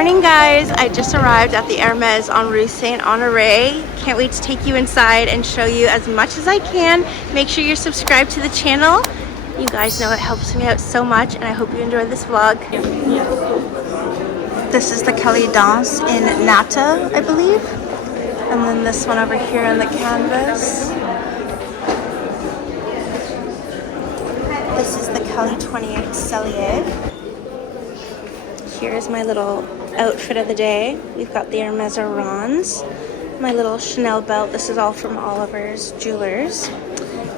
morning, guys. I just arrived at the Hermes on Rue Saint Honoré. Can't wait to take you inside and show you as much as I can. Make sure you're subscribed to the channel. You guys know it helps me out so much, and I hope you enjoy this vlog. This is the Kelly Dance in Nata, I believe. And then this one over here on the canvas. This is the Kelly 28 Cellier. Here's my little outfit of the day. We've got the Hermes Orange, my little Chanel belt. This is all from Oliver's Jewelers.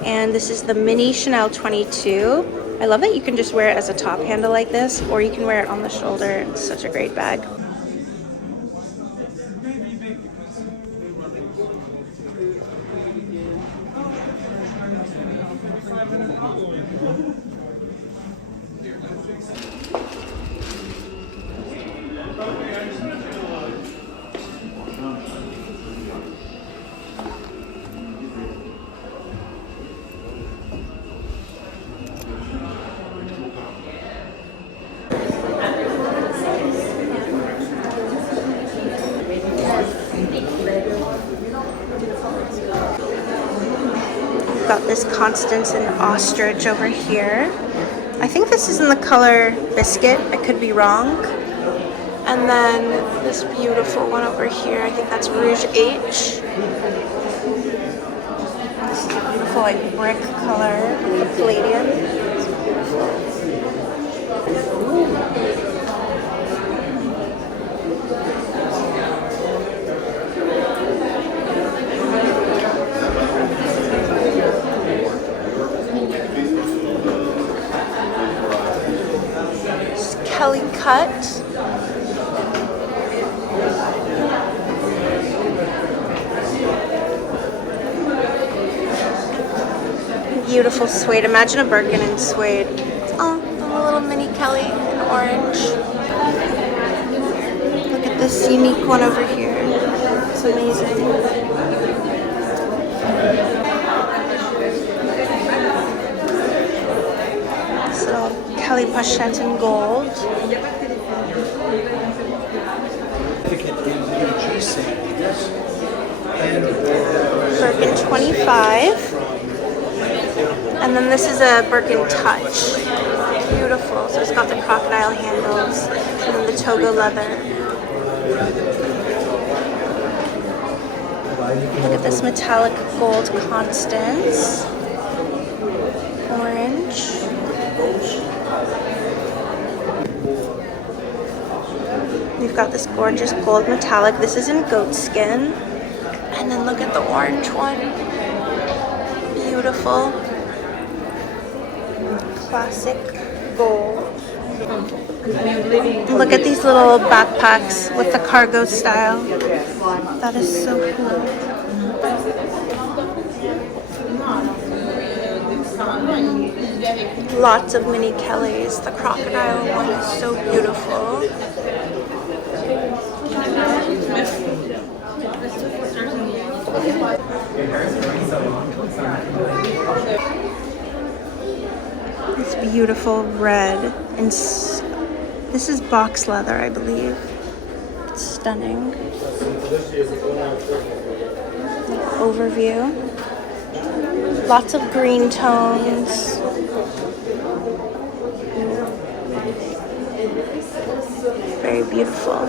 And this is the mini Chanel 22. I love that you can just wear it as a top handle like this, or you can wear it on the shoulder. It's such a great bag. Got this Constance and ostrich over here. I think this is in the color biscuit. I could be wrong. And then this beautiful one over here. I think that's Rouge H. This is a beautiful like brick color with the palladium. It's beautiful. Kelly cut. Beautiful suede. Imagine a Birkin in suede. Oh, the little mini Kelly in orange. Look at this unique one over here. It's amazing. This little Kelly pochette in gold. Birkin 25. And then this is a Birkin Touch. Beautiful. So it's got the crocodile handles and then the toga leather. Look at this metallic gold Constance. Orange. We've got this gorgeous gold metallic. This is in goat skin. And then look at the orange one. Beautiful. Classic gold. Look at these little backpacks with the cargo style. That is so cool. Lots of mini Kellys. The crocodile one is so beautiful. It's beautiful red, and this is box leather, I believe. It's stunning. Overview. Lots of green tones. Very beautiful.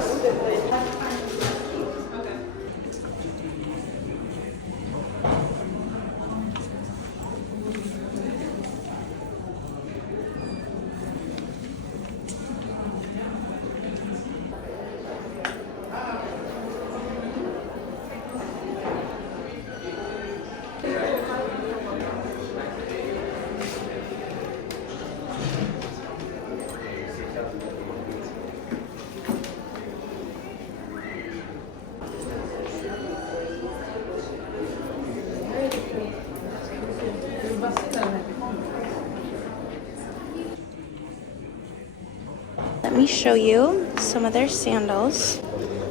Let me show you some of their sandals.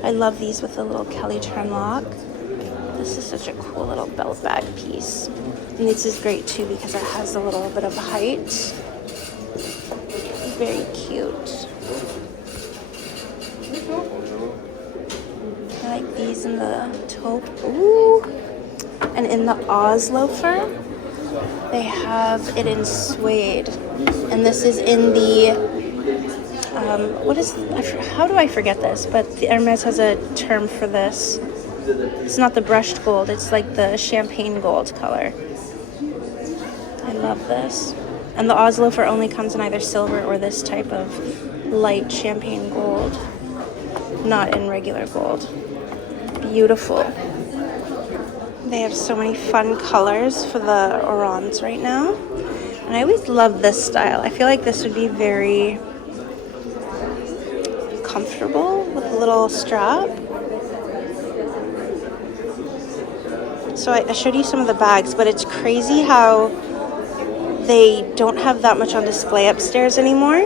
I love these with the little Kelly turn lock. This is such a cool little belt bag piece. And this is great too because it has a little bit of height. Very cute. I like these in the taupe. Ooh. And in the Oz loafer, they have it in suede. And this is in the, how do I forget this? But the Hermes has a term for this. It's not the brushed gold, it's like the champagne gold color. I love this. And the Oz loafer only comes in either silver or this type of light champagne gold, not in regular gold. Beautiful. They have so many fun colors for the orans right now. And I always love this style. I feel like this would be very comfortable with a little strap. So I showed you some of the bags, but it's crazy how they don't have that much on display upstairs anymore.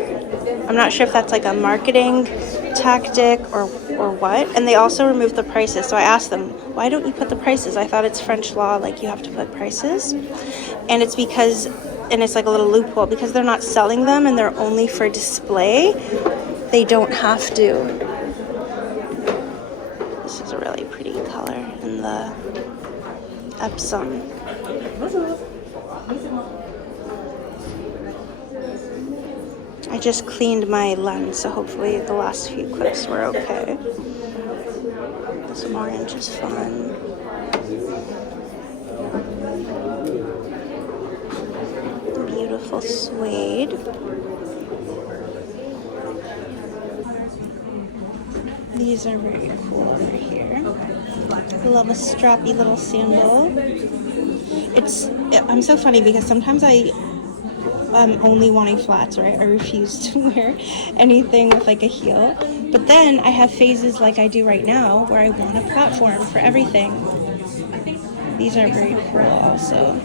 I'm not sure if that's like a marketing tactic or what. And they also removed the prices. So I asked them, why don't you put the prices? I thought it's French law, like you have to put prices. And it's because, and it's like a little loophole, because they're not selling them and they're only for display, they don't have to. This is a really pretty color in the Epsom. I just cleaned my lens, so hopefully the last few clips were okay. This orange is fun. Beautiful suede. These are very cool over here. I love a strappy little sandal. I'm so funny because sometimes I'm only wanting flats, right? I refuse to wear anything with like a heel. But then I have phases like I do right now where I want a platform for everything. These are very cool also.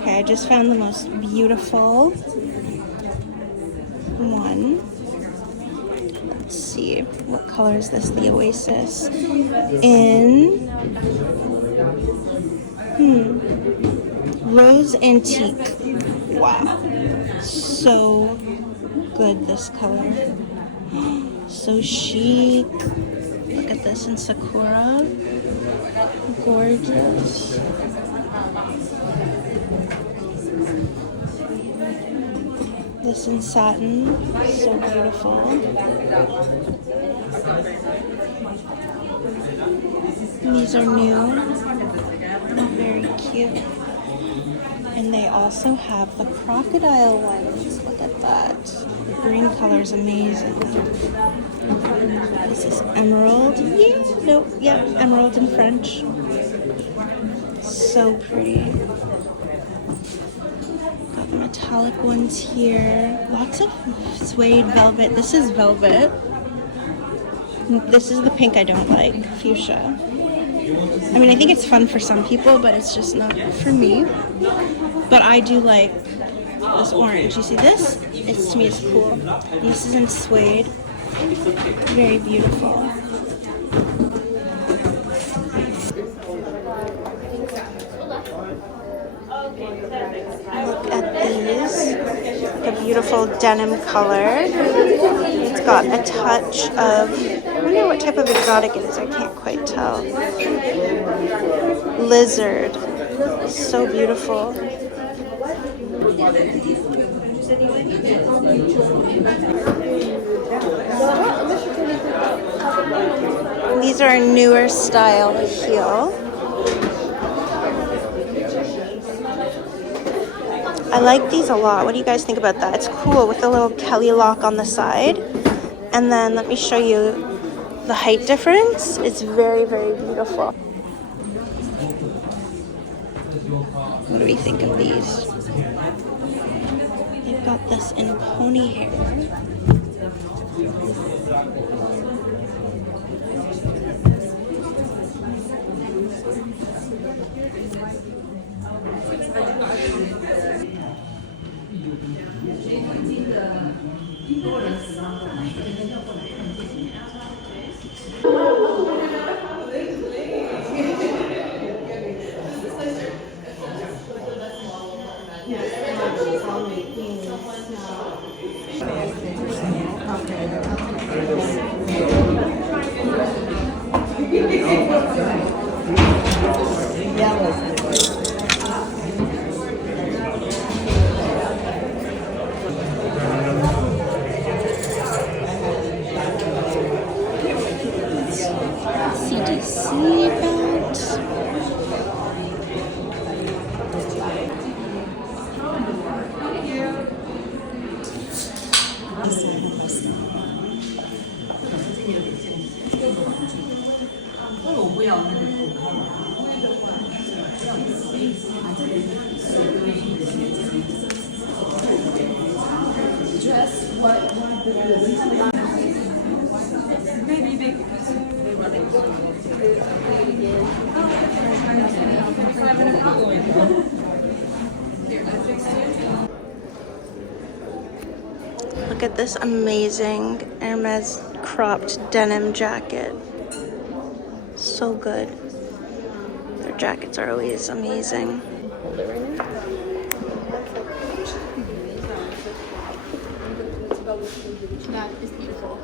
Okay, I just found the most beautiful one. Let's see, what color is this? The Oasis in Rose Antique. Wow, so good, this color. So chic. Look at this in Sakura. Gorgeous. This in satin, so beautiful. These are new, very cute. And they also have the crocodile ones. Look at that. The green color is amazing. This is emerald. Emerald in French. So pretty. Got the metallic ones here. Lots of suede velvet. This is velvet. This is the pink I don't like, fuchsia. I mean, I think it's fun for some people, but it's just not for me. But I do like this orange. You see this? To me, it's cool. And this is in suede. Very beautiful. Look at these. A beautiful denim color. It's got a touch of, I wonder what type of exotic it is. I can't quite tell. Lizard. So beautiful. These are a newer style heel. I like these a lot. What do you guys think about that? It's cool with the little Kelly lock on the side. And then let me show you the height difference. It's very, very beautiful. What do we think of these? They've got this in pony hair. at this amazing Hermes cropped denim jacket. So good. Their jackets are always amazing. Hold it right now. That is beautiful.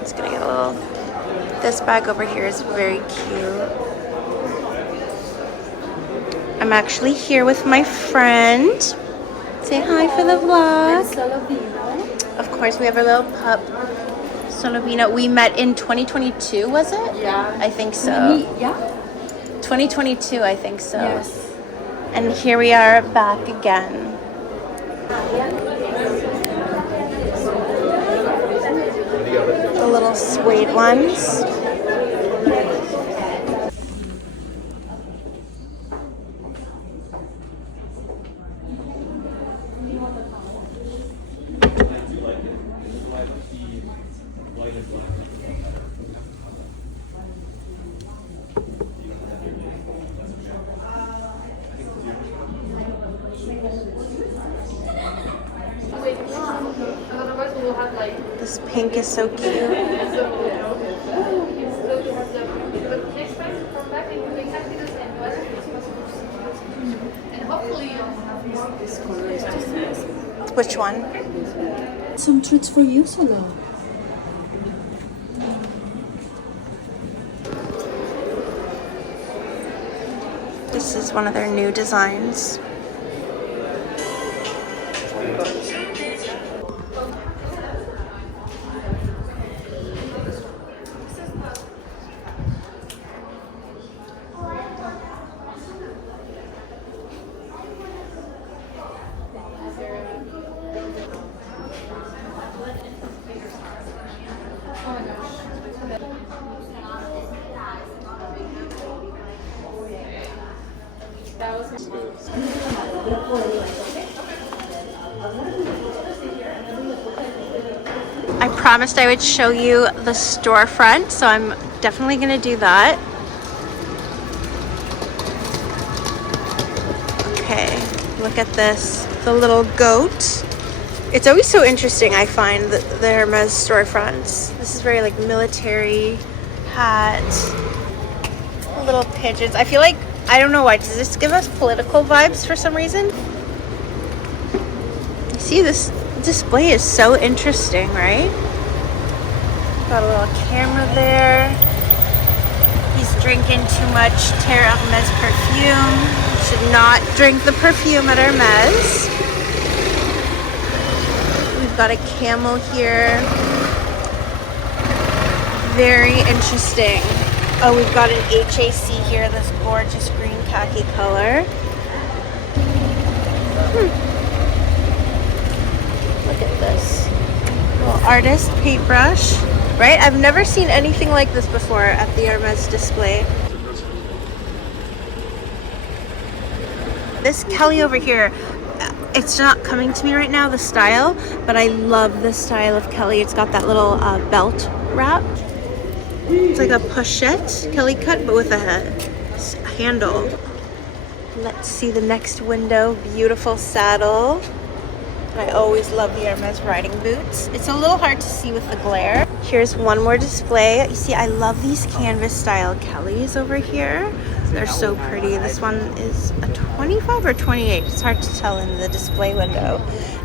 Just gonna get a little. This bag over here is very cute. I'm actually here with my friend. Say hi for the vlog. Of course, we have our little pup, Solovino. We met in 2022, was it? Yeah. I think so. Yeah. 2022, I think so. Yes. And here we are back again. The little suede ones. This pink is so cute. Which one? Some treats for you, Solo. This is one of their new designs. I promised I would show you the storefront, so I'm definitely gonna do that. Okay, look at this, the little goat. It's always so interesting, I find, the Hermes storefronts. This is very like military hat, little pigeons. I feel like, I don't know why, does this give us political vibes for some reason? See, this display is so interesting, right? Got a little camera there. He's drinking too much Terre Hermes perfume. Should not drink the perfume at Hermes. We've got a camel here. Very interesting. Oh, we've got an HAC here, this gorgeous green khaki color. Look at this. Little artist paintbrush. Right? I've never seen anything like this before at the Hermes display. This Kelly over here, it's not coming to me right now, the style, but I love the style of Kelly. It's got that little belt wrap. It's like a pochette Kelly cut, but with a handle. Let's see the next window. Beautiful saddle. I always love the Hermes riding boots. It's a little hard to see with the glare. Here's one more display. You see, I love these canvas style Kellys over here. They're so pretty. This one is a 25 or 28. It's hard to tell in the display window.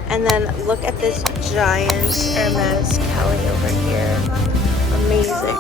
And then look at this giant Hermes Kelly over here. Amazing.